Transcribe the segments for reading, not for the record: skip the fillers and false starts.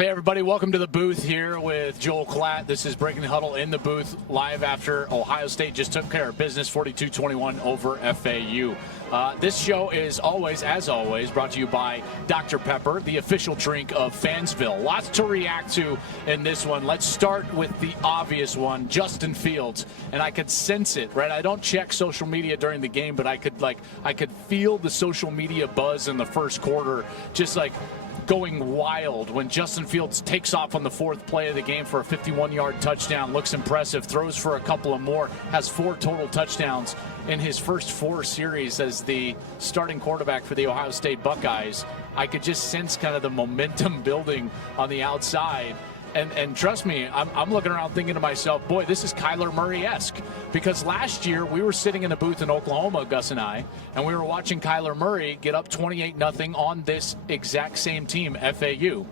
Hey, everybody. Welcome to the booth here with Joel Klatt. This is Breaking the Huddle in the booth live after Ohio State just took care of business 42-21 over FAU. This show is always, as always, brought to you by Dr. Pepper, the official drink of Fansville. Lots to react to in this one. Let's start with the obvious one, Justin Fields. And I could sense it, right? I don't check social media during the game, but I could feel the social media buzz in the first quarter, just like going wild when Justin Fields takes off on the fourth play of the game for a 51-yard touchdown. Looks impressive, throws for a couple of more, has 4 total touchdowns in his first 4 series as the starting quarterback for the Ohio State Buckeyes. I could just sense kind of the momentum building on the outside. And trust me, I'm looking around thinking to myself, boy, this is Kyler Murray-esque. Because last year we were sitting in the booth in Oklahoma, Gus and I, and we were watching Kyler Murray get up 28-0 on this exact same team, FAU.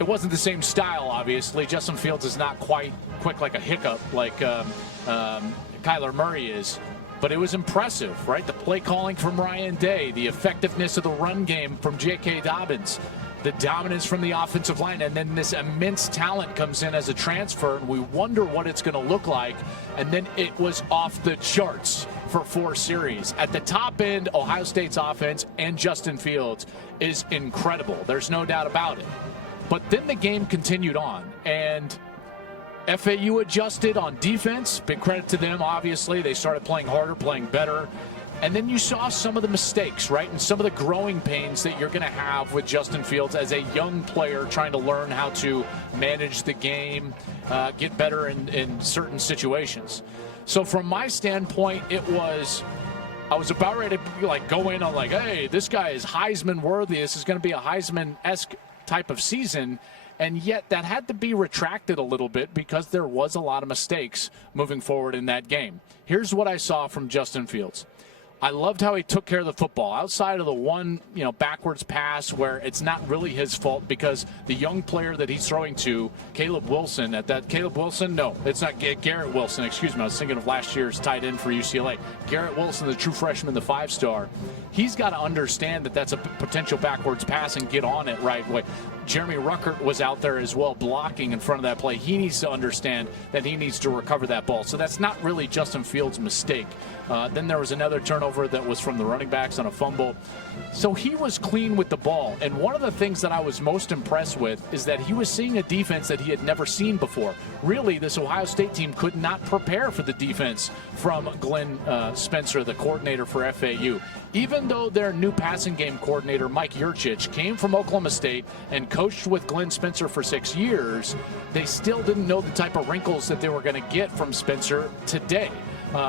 It wasn't the same style, obviously. Justin Fields is not quite quick like a hiccup like Kyler Murray is. But it was impressive, right? The play calling from Ryan Day, the effectiveness of the run game from J.K. Dobbins, the dominance from the offensive line, and then this immense talent comes in as a transfer, and we wonder what it's going to look like. And then it was off the charts for 4 series. At the top end, Ohio State's offense and Justin Fields is incredible. There's no doubt about it. But then the game continued on, and FAU adjusted on defense. Big credit to them, obviously. They started playing harder, playing better. And then you saw some of the mistakes, right, and some of the growing pains that you're going to have with Justin Fields as a young player trying to learn how to manage the game, get better in certain situations. So from my standpoint, I was about ready to go in on hey, this guy is Heisman worthy. This is going to be a Heisman-esque type of season. And yet that had to be retracted a little bit because there was a lot of mistakes moving forward in that game. Here's what I saw from Justin Fields. I loved how he took care of the football outside of the one, backwards pass where it's not really his fault because the young player that he's throwing to, Garrett Wilson, it's not Garrett Wilson, excuse me. I was thinking of last year's tight end for UCLA. Garrett Wilson, the true freshman, the 5-star. He's got to understand that that's a potential backwards pass and get on it right away. Jeremy Ruckert was out there as well blocking in front of that play. He needs to understand that he needs to recover that ball. So that's not really Justin Fields' mistake. Then there was another turnover that was from the running backs on a fumble. So he was clean with the ball. And one of the things that I was most impressed with is that he was seeing a defense that he had never seen before. Really, this Ohio State team could not prepare for the defense from Glenn Spencer, the coordinator for FAU. Even though their new passing game coordinator, Mike Yurcich, came from Oklahoma State and coached with Glenn Spencer for 6 years, they still didn't know the type of wrinkles that they were going to get from Spencer today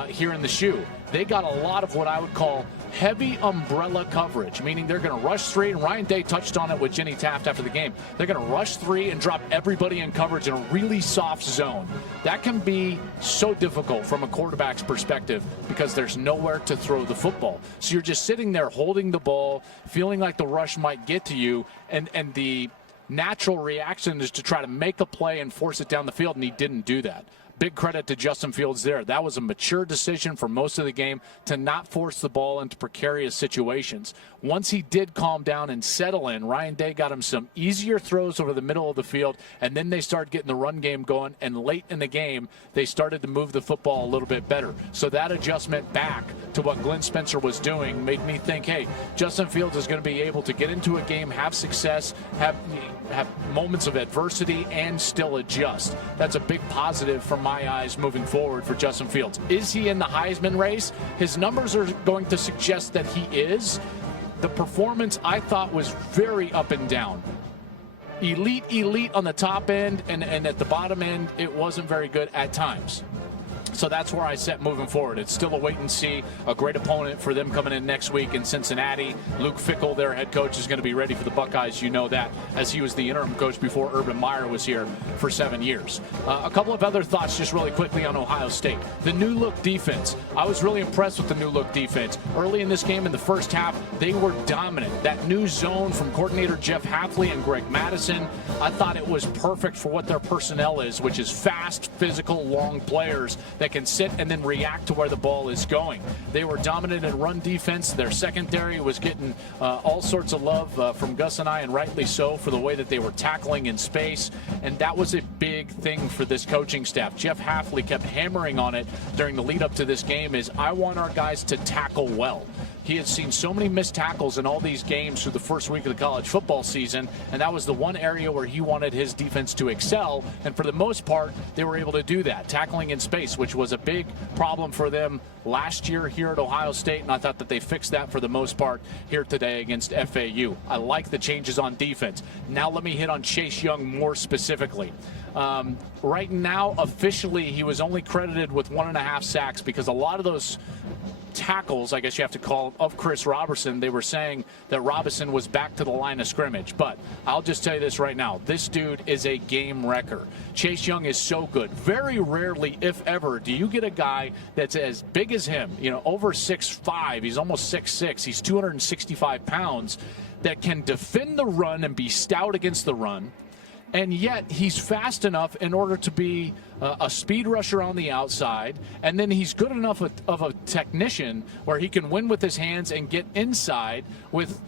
here in the shoe. They got a lot of what I would call heavy umbrella coverage, meaning they're going to rush 3, and Ryan Day touched on it with Jenny Taft after the game. They're going to rush 3 and drop everybody in coverage in a really soft zone. That can be so difficult from a quarterback's perspective because there's nowhere to throw the football. So you're just sitting there holding the ball, feeling like the rush might get to you, and the natural reaction is to try to make a play and force it down the field, and he didn't do that. Big credit to Justin Fields there. That was a mature decision for most of the game to not force the ball into precarious situations. Once he did calm down and settle in, Ryan Day got him some easier throws over the middle of the field, and then they started getting the run game going, and late in the game, they started to move the football a little bit better. So that adjustment back to what Glenn Spencer was doing made me think, hey, Justin Fields is going to be able to get into a game, have success, have moments of adversity, and still adjust. That's a big positive from my eyes moving forward for Justin Fields. Is he in the Heisman race? His numbers are going to suggest that he is. The performance, I thought, was very up and down. Elite on the top end, and at the bottom end, it wasn't very good at times. So that's where I set moving forward. It's still a wait and see. A great opponent for them coming in next week in Cincinnati. Luke Fickell, their head coach, is going to be ready for the Buckeyes. You know that, as he was the interim coach before Urban Meyer was here for 7 years. A couple of other thoughts just really quickly on Ohio State. The new look defense. I was really impressed with the new look defense. Early in this game, in the first half, they were dominant. That new zone from coordinator Jeff Hafley and Greg Madison, I thought it was perfect for what their personnel is, which is fast, physical, long players that can sit and then react to where the ball is going. They were dominant in run defense. Their secondary was getting all sorts of love from Gus and I, and rightly so, for the way that they were tackling in space. And that was a big thing for this coaching staff. Jeff Hafley kept hammering on it during the lead up to this game is, I want our guys to tackle well. He had seen so many missed tackles in all these games through the first week of the college football season, and that was the one area where he wanted his defense to excel. And for the most part, they were able to do that, tackling in space, which was a big problem for them last year here at Ohio State, and I thought that they fixed that for the most part here today against FAU. I like the changes on defense. Now let me hit on Chase Young more specifically. Right now, officially, he was only credited with 1.5 sacks because a lot of those tackles, I guess you have to call, of Chris Robertson, they were saying that Robinson was back to the line of scrimmage. But I'll just tell you this right now. This dude is a game wrecker. Chase Young is so good. Very rarely, if ever, do you get a guy that's as big as him, over 6'5". He's almost 6'6". He's 265 pounds, that can defend the run and be stout against the run. And yet he's fast enough in order to be a speed rusher on the outside. And then he's good enough of a technician where he can win with his hands and get inside with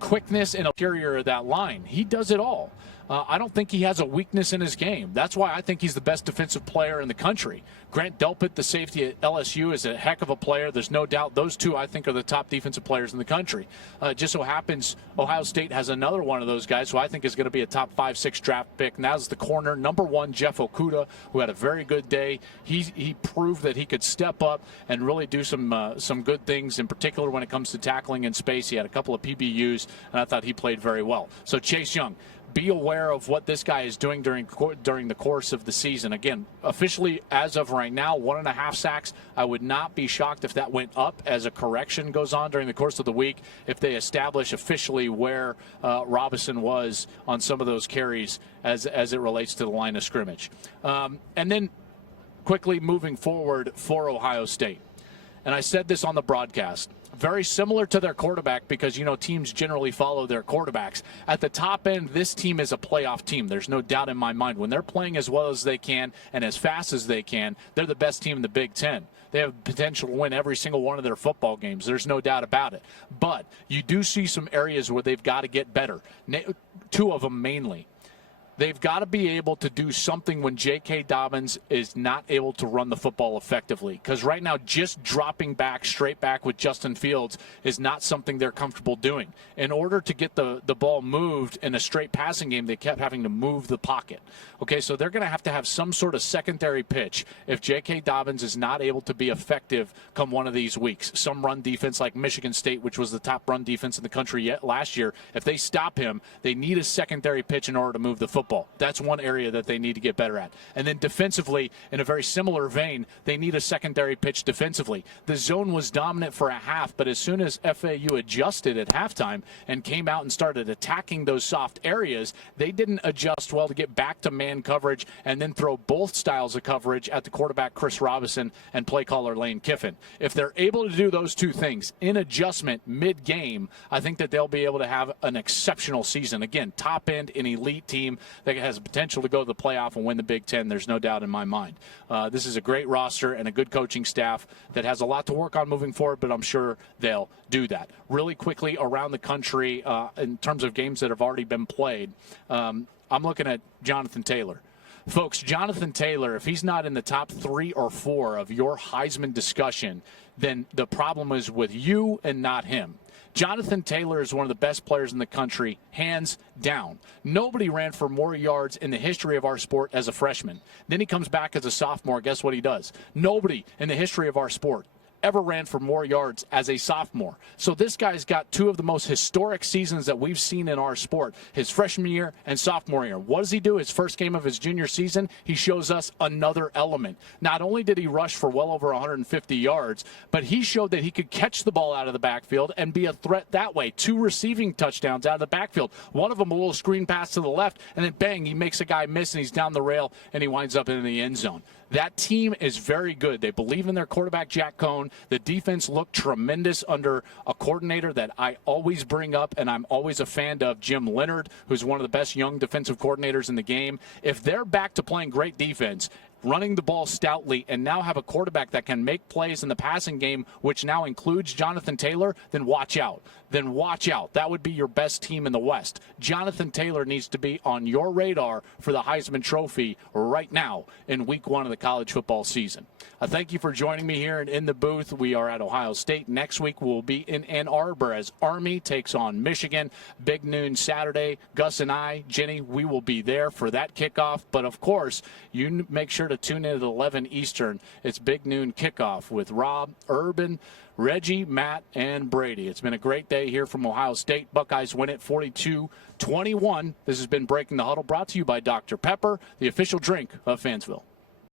quickness and interior of that line. He does it all. I don't think he has a weakness in his game. That's why I think he's the best defensive player in the country. Grant Delpit, the safety at LSU, is a heck of a player. There's no doubt those two, I think, are the top defensive players in the country. Just so happens Ohio State has another one of those guys who I think is going to be a top 5-6 draft pick. And that's the corner, number 1, Jeff Okudah, who had a very good day. He proved that he could step up and really do some good things, in particular when it comes to tackling in space. He had a couple of PBUs, and I thought he played very well. So Chase Young, be aware of what this guy is doing during the course of the season. Again, officially as of right now, 1.5 sacks. I would not be shocked if that went up as a correction goes on during the course of the week, if they establish officially where Robinson was on some of those carries as it relates to the line of scrimmage. And then quickly moving forward for Ohio State. And I said this on the broadcast. Very similar to their quarterback because, teams generally follow their quarterbacks. At the top end, this team is a playoff team. There's no doubt in my mind. When they're playing as well as they can and as fast as they can, they're the best team in the Big Ten. They have potential to win every single one of their football games. There's no doubt about it. But you do see some areas where they've got to get better. 2 of them mainly. They've got to be able to do something when J.K. Dobbins is not able to run the football effectively. Because right now, just dropping back, straight back with Justin Fields is not something they're comfortable doing. In order to get the ball moved in a straight passing game, they kept having to move the pocket. Okay, so they're going to have some sort of secondary pitch if J.K. Dobbins is not able to be effective come one of these weeks. Some run defense like Michigan State, which was the top run defense in the country yet last year, if they stop him, they need a secondary pitch in order to move the football. That's one area that they need to get better at. And then defensively, in a very similar vein, they need a secondary pitch defensively. The zone was dominant for a half, but as soon as FAU adjusted at halftime and came out and started attacking those soft areas, they didn't adjust well to get back to man coverage and then throw both styles of coverage at the quarterback, Chris Robinson, and play caller Lane Kiffin. If they're able to do those two things in adjustment mid-game, I think that they'll be able to have an exceptional season. Again, top-end, an elite team that has the potential to go to the playoff and win the Big Ten. There's no doubt in my mind. This is a great roster and a good coaching staff that has a lot to work on moving forward, but I'm sure they'll do that. Really quickly around the country in terms of games that have already been played, I'm looking at Jonathan Taylor. Folks, Jonathan Taylor, if he's not in the top 3 or 4 of your Heisman discussion, then the problem is with you and not him. Jonathan Taylor is one of the best players in the country, hands down. Nobody ran for more yards in the history of our sport as a freshman. Then he comes back as a sophomore. Guess what he does? Nobody in the history of our sport ever ran for more yards as a sophomore. So this guy's got 2 of the most historic seasons that we've seen in our sport, his freshman year and sophomore year. What does he do? His first game of his junior season, he shows us another element. Not only did he rush for well over 150 yards, but he showed that he could catch the ball out of the backfield and be a threat that way. 2 receiving touchdowns out of the backfield. One of them a little screen pass to the left, and then bang, he makes a guy miss, and he's down the rail, and he winds up in the end zone. That team is very good. They believe in their quarterback, Jack Cohn. The defense looked tremendous under a coordinator that I always bring up, and I'm always a fan of, Jim Leonhard, who's one of the best young defensive coordinators in the game. If they're back to playing great defense, running the ball stoutly, and now have a quarterback that can make plays in the passing game, which now includes Jonathan Taylor, then watch out. Then watch out. That would be your best team in the West. Jonathan Taylor needs to be on your radar for the Heisman Trophy right now in week 1 of the college football season. Thank you for joining me here in the booth. We are at Ohio State. Next week we'll be in Ann Arbor as Army takes on Michigan. Big noon Saturday. Gus and I, Jenny, we will be there for that kickoff. But, of course, you make sure to tune in at 11 Eastern. It's big noon kickoff with Rob, Urban, Reggie, Matt, and Brady. It's been a great day here from Ohio State. Buckeyes win it 42-21. This has been Breaking the Huddle, brought to you by Dr. Pepper, the official drink of Fansville.